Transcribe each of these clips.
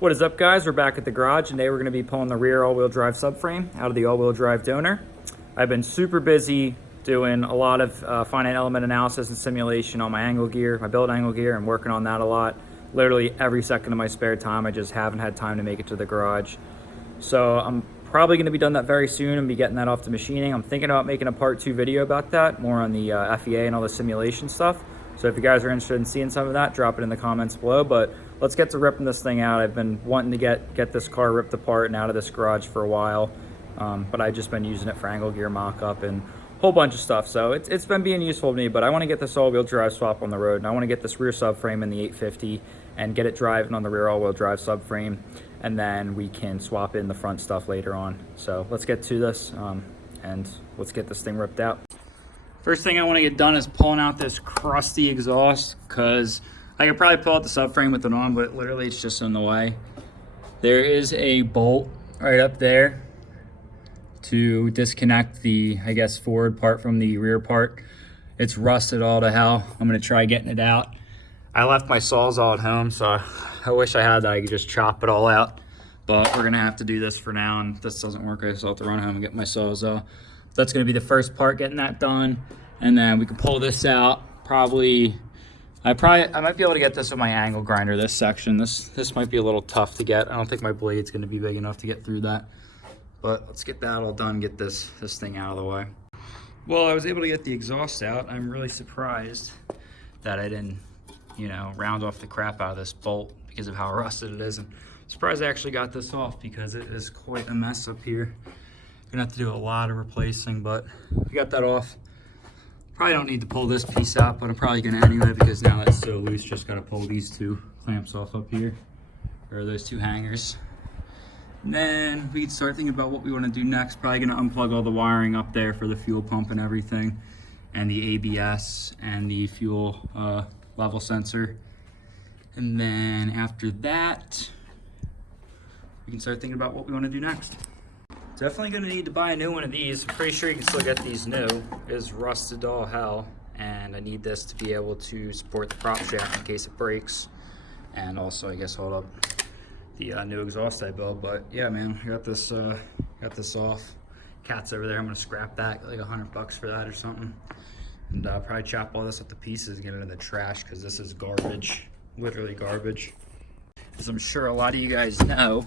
What is up, guys? We're back at the garage, and today we're going to be pulling the rear all-wheel drive subframe out of the all-wheel drive donor. I've been super busy doing a lot of finite element analysis and simulation on my angle gear, my build angle gear. I'm working on that a lot. Literally every second of my spare time. I just haven't had time to make it to the garage. So I'm probably going to be done that very soon and be getting that off to machining. I'm thinking about making a part 2 video about that, more on the FEA and all the simulation stuff. So if you guys are interested in seeing some of that, drop it in the comments below. But let's get to ripping this thing out. I've been wanting to get this car ripped apart and out of this garage for a while. But I've just been using it for angle gear mock-up and a whole bunch of stuff. So it's been being useful to me, but I want to get this all-wheel drive swap on the road. And I want to get this rear subframe in the 850 and get it driving on the rear all-wheel drive subframe. And then we can swap in the front stuff later on. So let's get to this and let's get this thing ripped out. First thing I want to get done is pulling out this crusty exhaust, because I could probably pull out the subframe with it on, but literally it's just in the way. There is a bolt right up there to disconnect the, I guess, forward part from the rear part. It's rusted all to hell. I'm going to try getting it out. I left my Sawzall at home, so I wish I had that. I could just chop it all out, but we're going to have to do this for now, and if this doesn't work, I just have to run home and get my Sawzall. That's going to be the first part, getting that done, and then we can pull this out. Probably, I might be able to get this with my angle grinder, this section. This might be a little tough to get. I don't think my blade's going to be big enough to get through that, but let's get that all done, get this thing out of the way. Well, I was able to get the exhaust out. I'm really surprised that I didn't, round off the crap out of this bolt because of how rusted it is. And I'm surprised I actually got this off because it is quite a mess up here. Gonna have to do a lot of replacing, but I got that off. Probably don't need to pull this piece out, but I'm probably gonna anyway because now that's so loose. Just gotta pull these two clamps off up here, or those two hangers. And then we can start thinking about what we want to do next. Probably gonna unplug all the wiring up there for the fuel pump and everything, and the ABS and the fuel level sensor. And then after that, we can start thinking about what we want to do next. Definitely gonna need to buy a new one of these. I'm pretty sure you can still get these new. It is rusted all hell, and I need this to be able to support the prop shaft in case it breaks, and also I guess hold up the new exhaust I built. But yeah, man, I got this off. Cat's over there. I'm gonna scrap that, get like $100 for that or something, and probably chop all this up to pieces and get it in the trash because this is garbage, literally garbage. As I'm sure a lot of you guys know,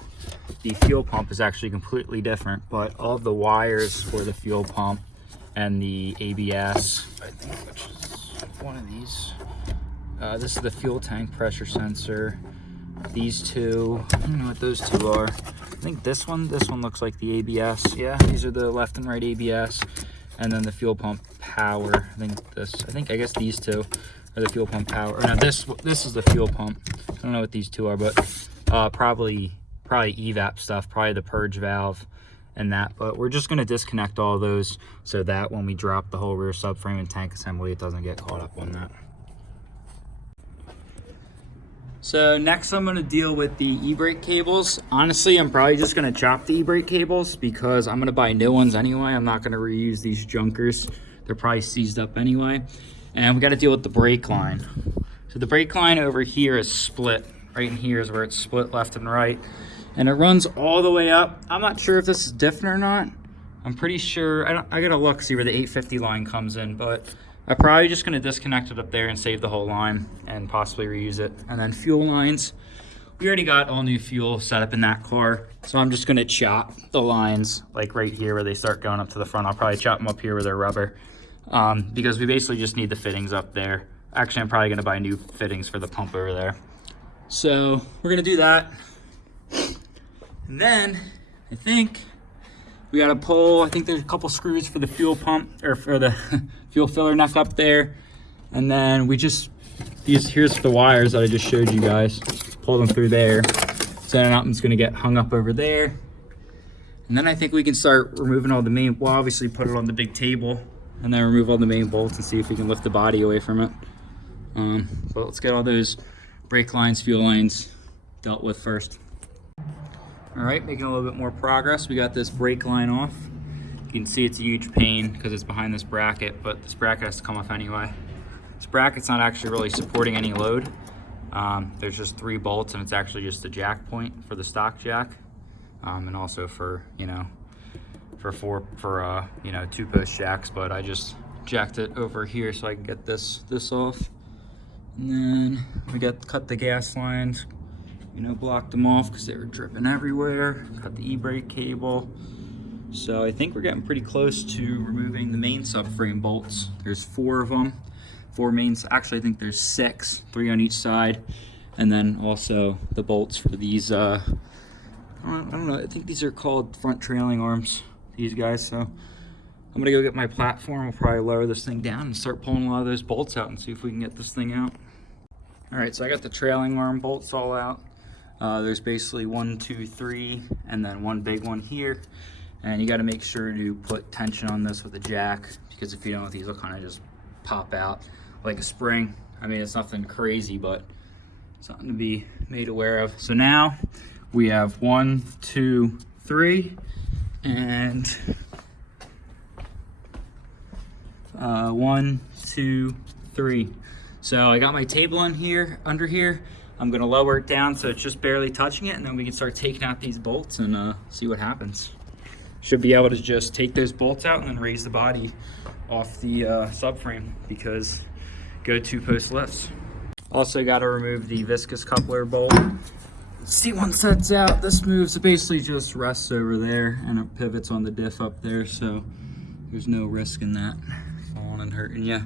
the fuel pump is actually completely different, but all of the wires for the fuel pump and the ABS, I think, which is one of these. This is the fuel tank pressure sensor. These two, I don't know what those two are. I think this one looks like the ABS. Yeah, these are the left and right ABS. And then the fuel pump power. I guess these two are the fuel pump power. Or no, this is the fuel pump. I don't know what these two are, but probably evap stuff, probably the purge valve and that. But we're just gonna disconnect all those so that when we drop the whole rear subframe and tank assembly, it doesn't get caught up on that. So next I'm gonna deal with the e-brake cables. Honestly, I'm probably just gonna chop the e-brake cables because I'm gonna buy new ones anyway. I'm not gonna reuse these junkers. They're probably seized up anyway. And we gotta deal with the brake line. So the brake line over here is split. Right in here is where it's split left and right. And it runs all the way up. I'm not sure if this is different or not. I'm pretty sure, I gotta look, see where the 850 line comes in, but I'm probably just gonna disconnect it up there and save the whole line and possibly reuse it. And then fuel lines, we already got all new fuel set up in that car. So I'm just gonna chop the lines like right here where they start going up to the front. I'll probably chop them up here where they're rubber because we basically just need the fittings up there. Actually, I'm probably gonna buy new fittings for the pump over there. So we're gonna do that. And then I think we gotta pull, I think there's a couple screws for the fuel pump, or for the fuel filler neck up there. And then we just, here's the wires that I just showed you guys. Pull them through there. So then nothing's gonna get hung up over there. And then I think we can start removing all the main, well, obviously put it on the big table and then remove all the main bolts and see if we can lift the body away from it. But let's get all those brake lines, fuel lines dealt with first. All right, making a little bit more progress. We got this brake line off. You can see it's a huge pain because it's behind this bracket, but this bracket has to come off anyway. This bracket's not actually really supporting any load. There's just 3 bolts, and it's actually just a jack point for the stock jack, and also for, you know, for 2-post jacks. But I just jacked it over here so I can get this off. And then we cut the gas lines, you know, blocked them off because they were dripping everywhere. Cut the e-brake cable. So I think we're getting pretty close to removing the main subframe bolts. There's 4 of them, 4 mains. Actually, I think there's 6, 3 on each side. And then also the bolts for these, I don't know, I think these are called front trailing arms, these guys. So I'm gonna go get my platform. We'll probably lower this thing down and start pulling a lot of those bolts out and see if we can get this thing out. All right, so I got the trailing arm bolts all out. There's basically 1, 2, 3, and then 1 big one here. And you got to make sure to put tension on this with a jack, because if you don't, these will kind of just pop out like a spring. I mean, it's nothing crazy, but something to be made aware of. So now we have 1, 2, 3, and 1, 2, 3. So I got my table in here, under here. I'm gonna lower it down so it's just barely touching it, and then we can start taking out these bolts and see what happens. Should be able to just take those bolts out and then raise the body off the subframe, because go 2-post lifts. Also got to remove the viscous coupler bolt. See, one sets out, this moves. It basically just rests over there and it pivots on the diff up there, so there's no risk in that falling and hurting you.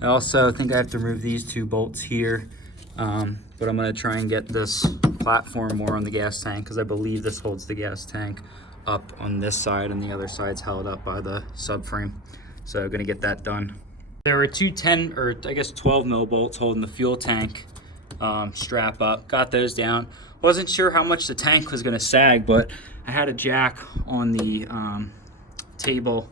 I also think I have to remove these 2 bolts here, but I'm going to try and get this platform more on the gas tank, because I believe this holds the gas tank up on this side, and the other side's held up by the subframe. So I'm gonna get that done. There were 2 10, or I guess 12 mil bolts holding the fuel tank strap up. Got those down. Wasn't sure how much the tank was gonna sag, but I had a jack on the table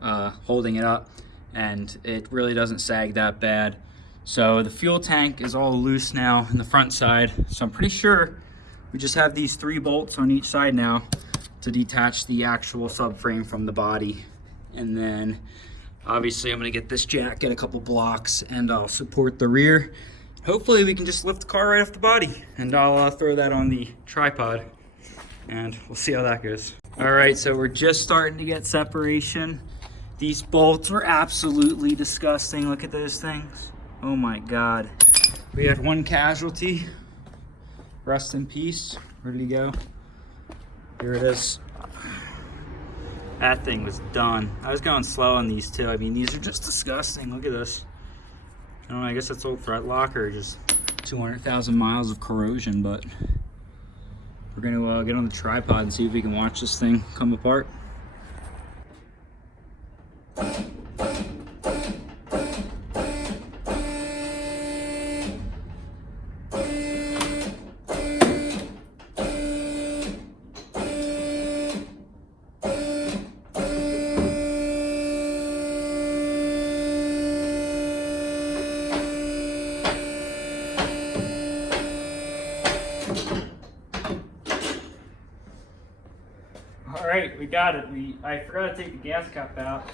holding it up, and it really doesn't sag that bad. So the fuel tank is all loose now in the front side. So I'm pretty sure we just have these 3 bolts on each side now to detach the actual subframe from the body. And then obviously I'm gonna get this jack, get a couple blocks, and I'll support the rear. Hopefully we can just lift the car right off the body, and I'll throw that on the tripod, and we'll see how that goes. All right, so we're just starting to get separation. These bolts were absolutely disgusting. Look at those things. Oh my God. We had 1 casualty. Rest in peace. Where did he go? Here it is. That thing was done. I was going slow on these too. I mean, these are just disgusting. Look at this. I don't know, I guess that's old thread locker, just 200,000 miles of corrosion, but we're gonna get on the tripod and see if we can watch this thing come apart. All right, we got it. I forgot to take the gas cap out.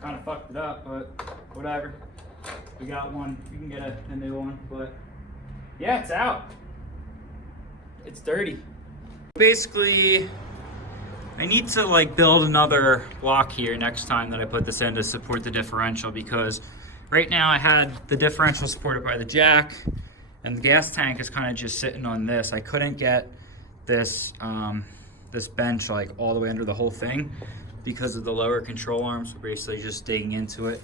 Kind of fucked it up, but whatever. We got one. We can get a new one, but yeah, it's out. It's dirty. Basically, I need to like build another block here next time that I put this in to support the differential, because right now I had the differential supported by the jack, and the gas tank is kind of just sitting on this. I couldn't get this this bench like all the way under the whole thing because of the lower control arms. We're basically just digging into it.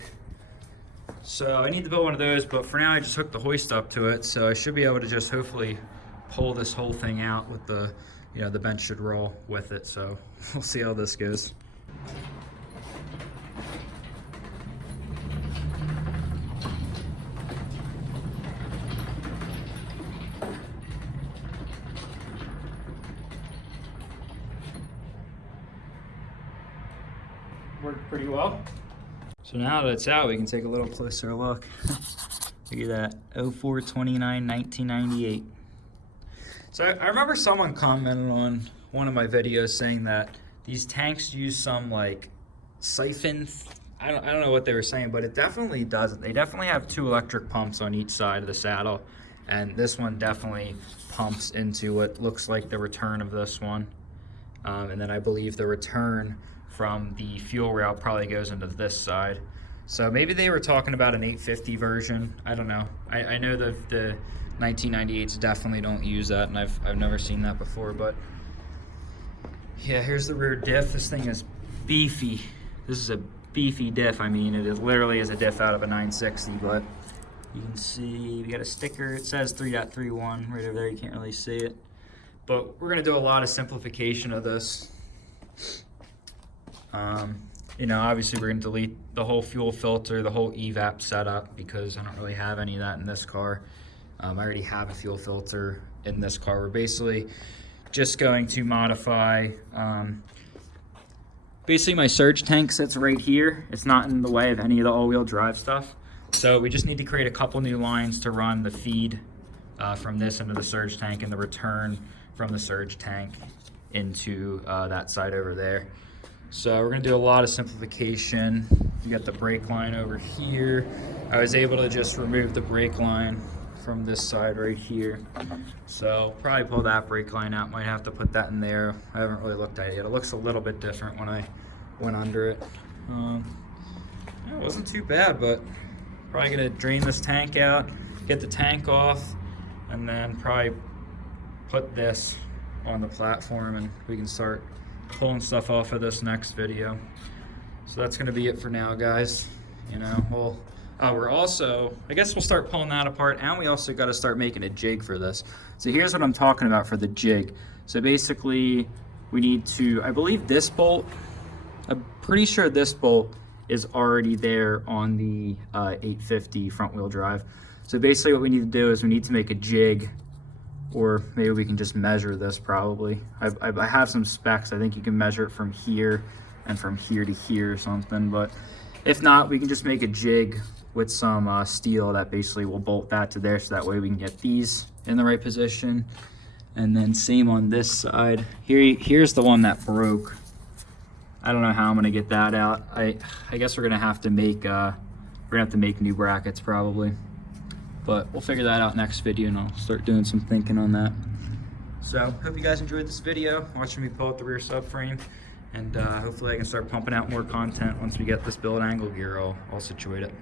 So I need to build one of those, but for now I just hooked the hoist up to it, so I should be able to just hopefully pull this whole thing out with the, you know, the bench should roll with it. So we'll see how this goes. Worked pretty well. So now that it's out, we can take a little closer look. Look at that, 04/29, 1998. So I remember someone commented on one of my videos saying that these tanks use some like siphon. I don't know what they were saying, but it definitely doesn't. They definitely have 2 electric pumps on each side of the saddle, And this one definitely pumps into what looks like the return of this one. And then I believe the return from the fuel rail probably goes into this side. So maybe they were talking about an 850 version. I don't know. I know the 1998s definitely don't use that, and I've never seen that before. But yeah, here's the rear diff. This thing is beefy. This is a beefy diff. I mean, it is literally is a diff out of a 960, but you can see we got a sticker. It says 3.31 right over there. You can't really see it. But we're gonna do a lot of simplification of this. You know, obviously we're gonna delete the whole fuel filter, the whole evap setup, because I don't really have any of that in this car. I already have a fuel filter in this car. We're basically just going to modify, basically my surge tank sits right here. It's not in the way of any of the all-wheel drive stuff. So we just need to create a couple new lines to run the feed from this into the surge tank and the return from the surge tank into that side over there. So we're gonna do a lot of simplification. We got the brake line over here. I was able to just remove the brake line from this side right here. So probably pull that brake line out. Might have to put that in there. I haven't really looked at it yet. It looks a little bit different when I went under it. It wasn't too bad, but probably gonna drain this tank out, get the tank off, and then probably put this on the platform, and we can start pulling stuff off of this next video. So that's gonna be it for now, guys. You know, we're also, I guess we'll start pulling that apart, and we also got to start making a jig for this. So here's what I'm talking about for the jig. So basically we need to, I believe this bolt, I'm pretty sure this bolt is already there on the 850 front wheel drive. So basically what we need to do is we need to make a jig, or maybe we can just measure this probably. I have some specs. I think you can measure it from here and from here to here or something, but if not, we can just make a jig with some steel that basically will bolt that to there, so that way we can get these in the right position. And then same on this side. Here's the one that broke. I don't know how I'm gonna get that out. I guess we're gonna have to make new brackets probably. But we'll figure that out next video, and I'll start doing some thinking on that. So hope you guys enjoyed this video, watching me pull out the rear subframe, and hopefully I can start pumping out more content once we get this billet angle gear all situated.